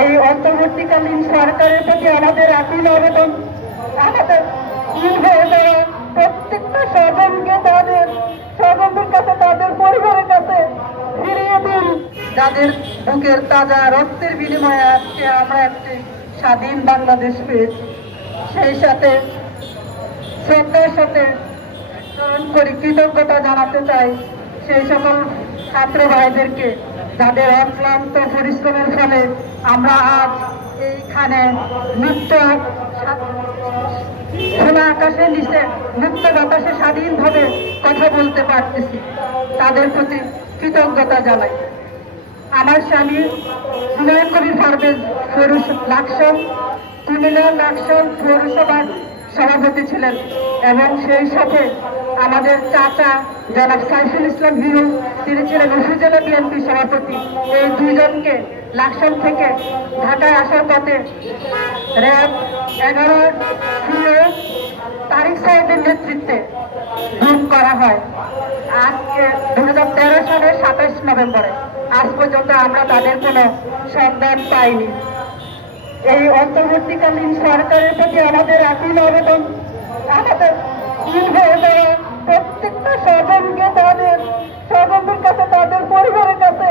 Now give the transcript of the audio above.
এই অন্তর্বর্তীকালীন সরকারের প্রতি আমাদের আকুল আবেদন, আমাদের হয়ে যাওয়া প্রত্যেকটা স্বজনকে তাদের স্বজনদের কাছে, তাদের পরিবারের কাছে ফিরিয়ে দিন, যাদের বুকের তাজা রক্তের বিনিময়ে আজকে আমরা একটি স্বাধীন বাংলাদেশ পেয়েছি। সেই সাথে শ্রদ্ধার সাথে স্মরণ করি, কৃতজ্ঞতা জানাতে চাই সেই সকল ছাত্র ভাইদেরকে যাদের অক্লান্ত পরিশ্রমের ফলে আমরা আজ এইখানে মুক্ত খোলা আকাশের নিচে মুক্ত বাতাসে স্বাধীনভাবে কথা বলতে পারতেছি। তাদের প্রতি কৃতজ্ঞতা জানাই। আমার স্বামী হুমায়ুন কবির পারভেজ লাকসাম কুমিল্লা লাকসাম পৌরসভার সভাপতি ছিলেন এবং সেই সাথে আমাদের চাচা জনাব সাইফুল ইসলাম হিরু, তিনি ছিলেন উপজেলা বিএনপি সভাপতি। এই দুইজনকে লাকসাম থেকে ঢাকায় আসার পথে র্যাব 11 তারিক সাহেবের নেতৃত্বে গুম করা হয়। আজকে 2013 সালের 27 নভেম্বরে আজ পর্যন্ত আমরা তাদের কোনো সন্ধান পাইনি। এই অন্তর্বর্তীকালীন সরকারের প্রতি আমাদের আকুল আবেদন, আমাদের হয়ে যাওয়া প্রত্যেকটা স্বজনকে তাদের স্বজনদের কাছে, তাদের পরিবারের কাছে